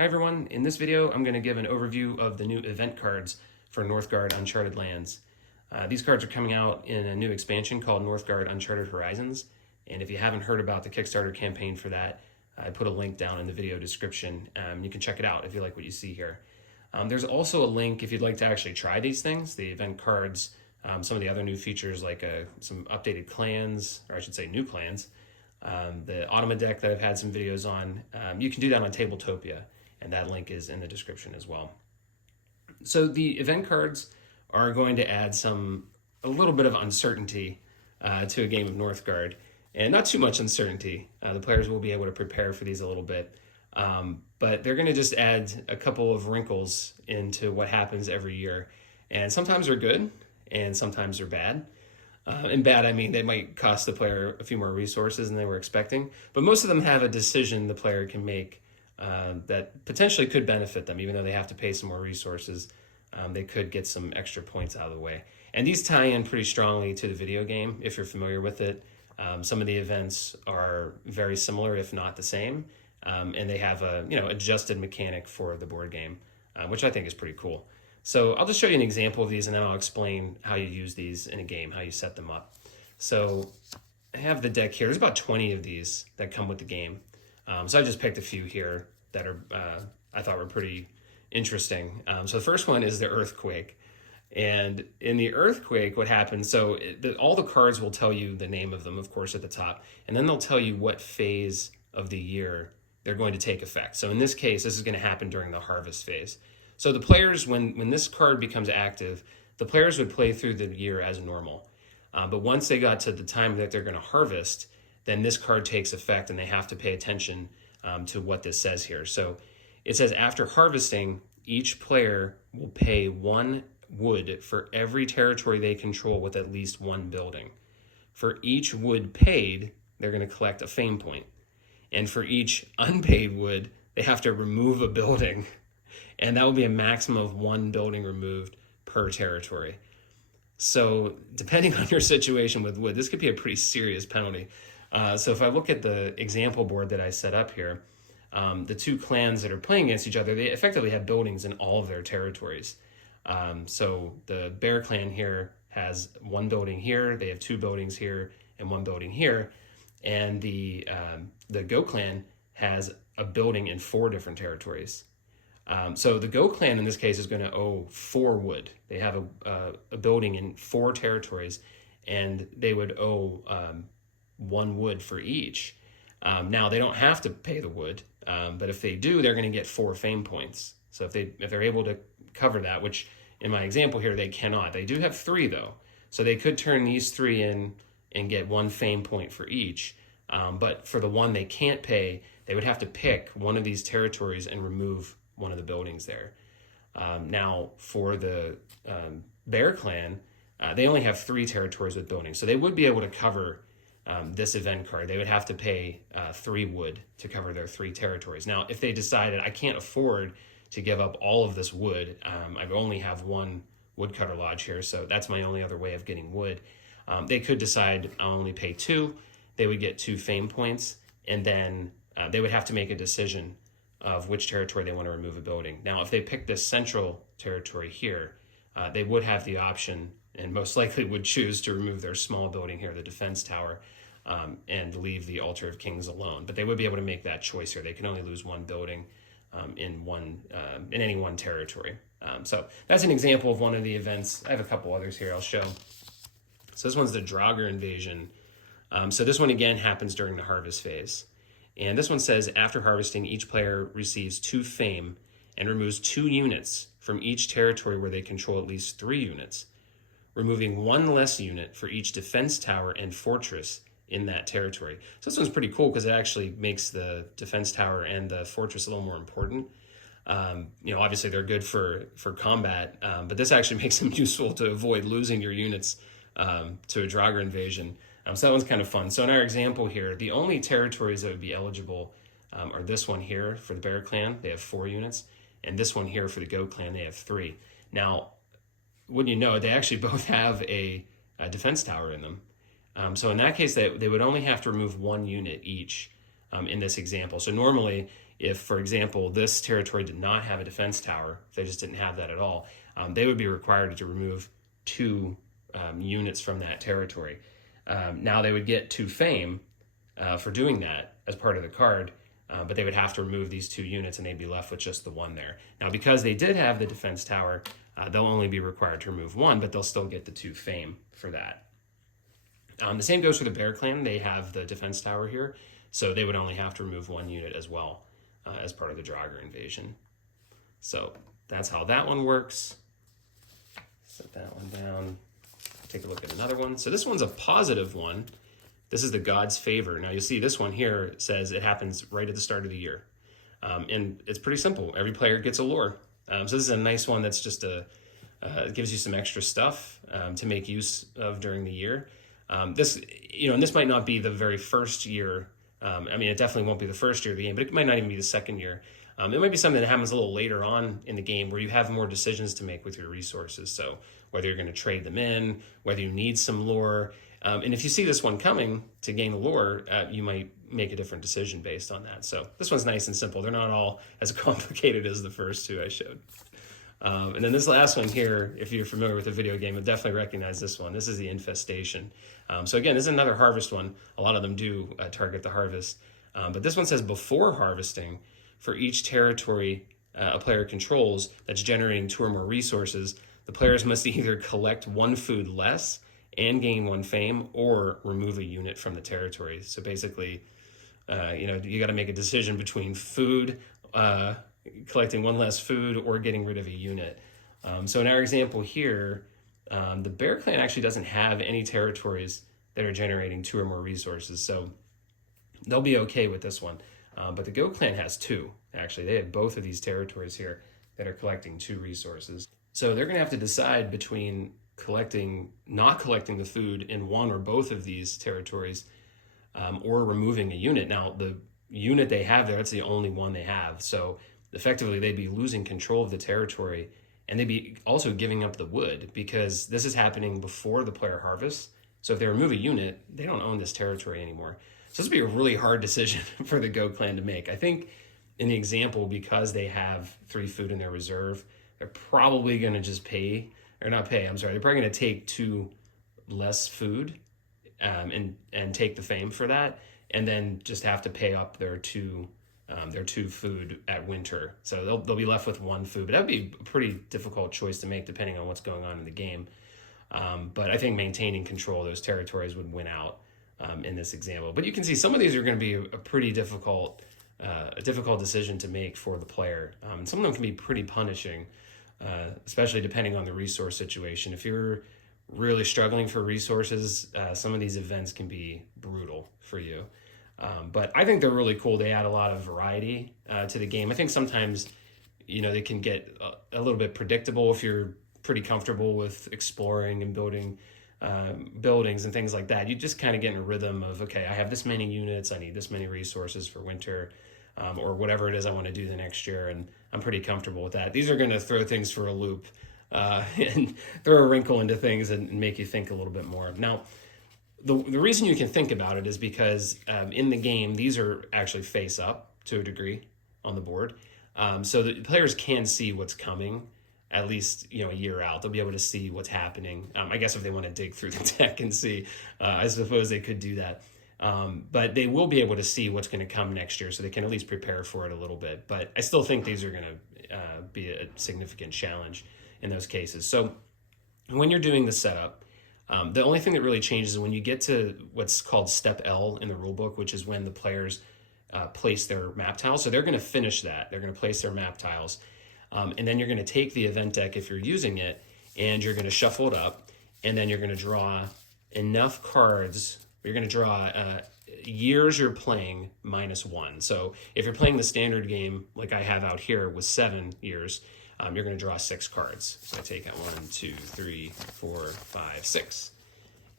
Hi everyone, in this video I'm going to give an overview of the new event cards for Northgard Uncharted Lands. These cards are coming out in a new expansion called Northgard Uncharted Horizons, and if you haven't heard about the Kickstarter campaign for that, I put a link down in the video description. You can check it out if you like what you see here. There's also a link if you'd like to actually try these things, the event cards, some of the other new features like some updated clans, or I should say new clans, the Automa deck that I've had some videos on. You can do that on Tabletopia, and that link is in the description as well. So the event cards are going to add a little bit of uncertainty to a game of Northgard, and not too much uncertainty. The players will be able to prepare for these a little bit, but they're going to just add a couple of wrinkles into what happens every year, and sometimes they're good, and sometimes they're bad. And bad, I mean, they might cost the player a few more resources than they were expecting, but most of them have a decision the player can make that potentially could benefit them, even though they have to pay some more resources. They could get some extra points out of the way. And these tie in pretty strongly to the video game, if you're familiar with it. Some of the events are very similar, if not the same, and they have a adjusted mechanic for the board game, which I think is pretty cool. So I'll just show you an example of these, and then I'll explain how you use these in a game, how you set them up. So I have the deck here. There's about 20 of these that come with the game. So I just picked a few here that are I thought were pretty interesting. So the first one is the Earthquake. And in the Earthquake, what happens, so all the cards will tell you the name of them, of course, at the top. And then they'll tell you what phase of the year they're going to take effect. So in this case, this is going to happen during the harvest phase. So the players, when this card becomes active, the players would play through the year as normal. But once they got to the time that they're going to harvest, then this card takes effect and they have to pay attention to what this says here. So it says after harvesting, each player will pay 1 wood for every territory they control with at least 1 building. For each wood paid, they're going to collect a fame point. And for each unpaid wood, they have to remove a building. And that will be a maximum of 1 building removed per territory. So depending on your situation with wood, this could be a pretty serious penalty. So if I look at the example board that I set up here, the two clans that are playing against each other, they effectively have buildings in all of their territories. So the Bear clan here has 1 building here, they have 2 buildings here, and 1 building here. And the Goat clan has a building in 4 different territories. So the Goat clan in this case is going to owe 4 wood. They have a building in 4 territories, and they would owe 1 wood for each. Now they don't have to pay the wood, but if they do, they're going to get 4 fame points. So if they're able to cover that, which in my example here they cannot. They do have 3 though, so they could turn these 3 in and get 1 fame point for each. But for the one they can't pay, they would have to pick one of these territories and remove one of the buildings there. Now for the Bear clan, they only have 3 territories with buildings, so they would be able to cover this event card. They would have to pay 3 wood to cover their 3 territories. Now, if they decided, I can't afford to give up all of this wood, I only have 1 woodcutter lodge here, so that's my only other way of getting wood. They could decide I'll only pay 2. They would get 2 fame points, and then they would have to make a decision of which territory they want to remove a building. Now, if they pick this central territory here, they would have the option, and most likely would choose to remove their small building here, the defense tower, and leave the Altar of Kings alone. But they would be able to make that choice here. They can only lose 1 building in any one territory. So that's an example of one of the events. I have a couple others here I'll show. So this one's the Draugr invasion. So this one again happens during the harvest phase. And this one says, after harvesting, each player receives 2 fame and removes 2 units from each territory where they control at least 3 units, removing 1 less unit for each defense tower and fortress in that territory. So this one's pretty cool because it actually makes the defense tower and the fortress a little more important. Obviously they're good for combat, but this actually makes them useful to avoid losing your units to a Draugr invasion. So that one's kind of fun. So in our example here, the only territories that would be eligible are this one here for the Bear clan. They have 4 units. And this one here for the Goat clan, they have 3. Now, wouldn't you know, they actually both have a defense tower in them. So in that case, they would only have to remove 1 unit each in this example. So normally, if, for example, this territory did not have a defense tower, if they just didn't have that at all, they would be required to remove 2 units from that territory. Now they would get 2 fame for doing that as part of the card, but they would have to remove these 2 units and they'd be left with just the 1 there. Now, because they did have the defense tower, they'll only be required to remove 1, but they'll still get the 2 fame for that. The same goes for the Bear Clan. They have the defense tower here, so they would only have to remove 1 unit as well as part of the Draugr invasion. So that's how that one works. Set that one down. Take a look at another one. So this one's a positive one. This is the God's Favor. Now you'll see this one here says it happens right at the start of the year. And it's pretty simple. Every player gets a lore. So this is a nice one that's just it gives you some extra stuff to make use of during the year. And this might not be the very first year. It definitely won't be the first year of the game, but it might not even be the second year. It might be something that happens a little later on in the game where you have more decisions to make with your resources. So whether you're going to trade them in, whether you need some lore. And if you see this one coming to gain the lore, you might make a different decision based on that. So this one's nice and simple. They're not all as complicated as the first 2 I showed. And then this last one here, if you're familiar with the video game, you'll definitely recognize this one. This is the Infestation. So again, this is another harvest one. A lot of them do target the harvest. But this one says before harvesting, for each territory a player controls that's generating 2 or more resources, the players must either collect 1 food less and gain 1 fame or remove a unit from the territory. So basically, you got to make a decision between food, collecting 1 less food, or getting rid of a unit. So in our example here, the Bear Clan actually doesn't have any territories that are generating 2 or more resources. So they'll be okay with this one. But the Goat Clan has 2, actually. They have both of these territories here that are collecting 2 resources. So they're going to have to decide between not collecting the food in 1 or both of these territories, or removing a unit. Now, the unit they have there, that's the only one they have. So effectively, they'd be losing control of the territory, and they'd be also giving up the wood, because this is happening before the player harvests. So if they remove a unit, they don't own this territory anymore. So this would be a really hard decision for the Goat Clan to make. I think in the example, because they have 3 food in their reserve, they're probably going to just they're probably going to take 2 less food and take the fame for that, and then just have to pay up their 2 food at winter. So they'll be left with 1 food, but that would be a pretty difficult choice to make depending on what's going on in the game. But I think maintaining control of those territories would win out in this example. But you can see some of these are going to be a pretty difficult decision to make for the player. And some of them can be pretty punishing, especially depending on the resource situation. If you're really struggling for resources, some of these events can be brutal for you. But I think they're really cool. They add a lot of variety to the game. I think sometimes, they can get a little bit predictable if you're pretty comfortable with exploring and building buildings and things like that. You just kind of get in a rhythm of, okay, I have this many units, I need this many resources for winter, or whatever it is I want to do the next year, and I'm pretty comfortable with that. These are going to throw things for a loop and throw a wrinkle into things and make you think a little bit more. Now, the reason you can think about it is because in the game, these are actually face up to a degree on the board. So the players can see what's coming, at least, a year out. They'll be able to see what's happening. I guess if they want to dig through the deck and see, I suppose they could do that. But they will be able to see what's going to come next year, so they can at least prepare for it a little bit. But I still think these are going to be a significant challenge in those cases. So when you're doing the setup, the only thing that really changes is when you get to what's called step L in the rulebook, which is when the players place their map tiles. So they're going to finish that. They're going to place their map tiles. And then you're going to take the event deck if you're using it, and you're going to shuffle it up, and then you're going to draw enough cards. You're going to draw years you're playing -1. So if you're playing the standard game like I have out here with 7 years, you're going to draw 6 cards. So I take out 1, 2, 3, 4, 5, 6.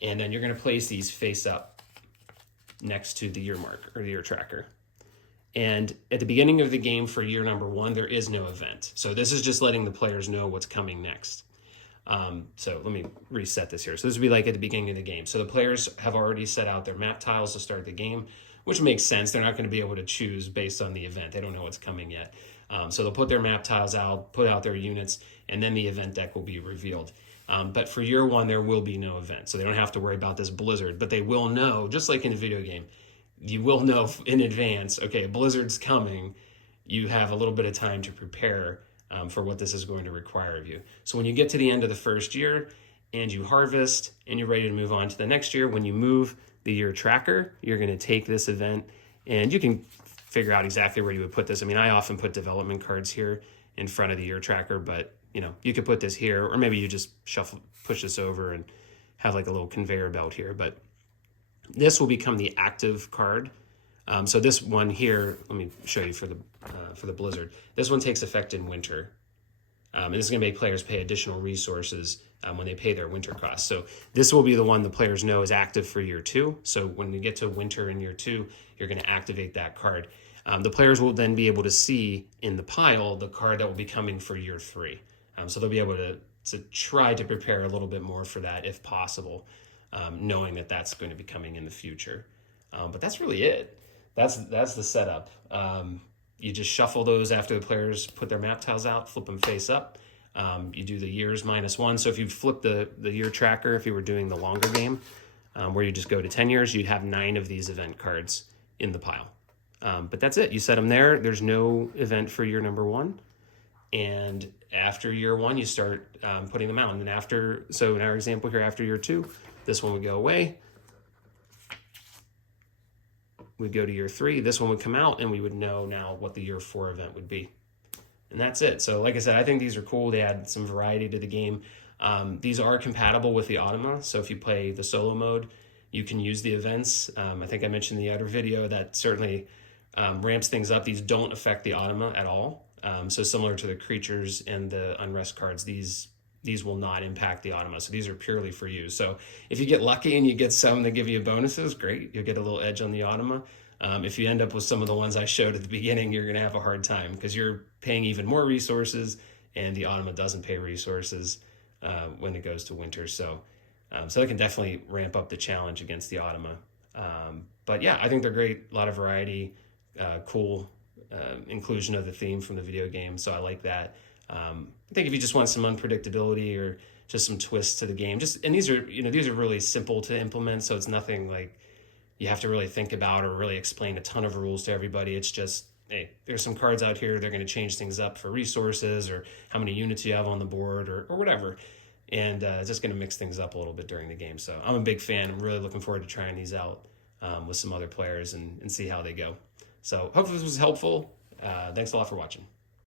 And then you're going to place these face up next to the year mark or the year tracker. And at the beginning of the game for year number 1, there is no event. So this is just letting the players know what's coming next. So let me reset this here. So this would be like at the beginning of the game. So the players have already set out their map tiles to start the game. which makes sense. They're not going to be able to choose based on the event. They don't know what's coming yet. So they'll put their map tiles out, put out their units, and then the event deck will be revealed. But for year one, there will be no event. So they don't have to worry about this blizzard, but they will know, just like in a video game, you will know in advance, okay, a blizzard's coming. You have a little bit of time to prepare for what this is going to require of you. So when you get to the end of the first year and you harvest and you're ready to move on to the next year, when you move the year tracker, you're going to take this event and you can figure out exactly where you would put this. I mean, I often put development cards here in front of the year tracker, but you could put this here, or maybe you just push this over and have like a little conveyor belt here. But this will become the active card. So this one here, let me show you for the blizzard. This one takes effect in winter. And this is going to make players pay additional resources when they pay their winter costs. So this will be the one the players know is active for year two. So when we get to winter in year two, you're going to activate that card. The players will then be able to see in the pile the card that will be coming for year three. So they'll be able to try to prepare a little bit more for that if possible, knowing that that's going to be coming in the future. But that's really it. That's the setup. You just shuffle those after the players put their map tiles out, flip them face up. You do the years -1. So if you flip the year tracker, if you were doing the longer game, where you just go to 10 years, you'd have 9 of these event cards in the pile. But that's it. You set them there. There's no event for year number 1. And after year 1, you start putting them out. And so in our example here, after year 2, this one would go away. We'd go to year 3, this one would come out, and we would know now what the year 4 event would be. And that's it. So like I said, I think these are cool. They add some variety to the game. These are compatible with the Automa. So if you play the solo mode, you can use the events. I think I mentioned in the other video that certainly ramps things up. These don't affect the Automa at all. So similar to the creatures and the unrest cards, these will not impact the Automa. So these are purely for you. So if you get lucky and you get some that give you bonuses, great. You'll get a little edge on the Automa. If you end up with some of the ones I showed at the beginning, you're going to have a hard time because you're paying even more resources and the Automa doesn't pay resources when it goes to winter. So it can definitely ramp up the challenge against the Automa. But yeah, I think they're great. A lot of variety, cool inclusion of the theme from the video game. So I like that. I think if you just want some unpredictability or just some twists to the game, and these are really simple to implement. So it's nothing like you have to really think about or really explain a ton of rules to everybody. It's just, hey, there's some cards out here. They're going to change things up for resources or how many units you have on the board or whatever. And it's just going to mix things up a little bit during the game. So I'm a big fan. I'm really looking forward to trying these out with some other players and see how they go. So hopefully this was helpful. Thanks a lot for watching.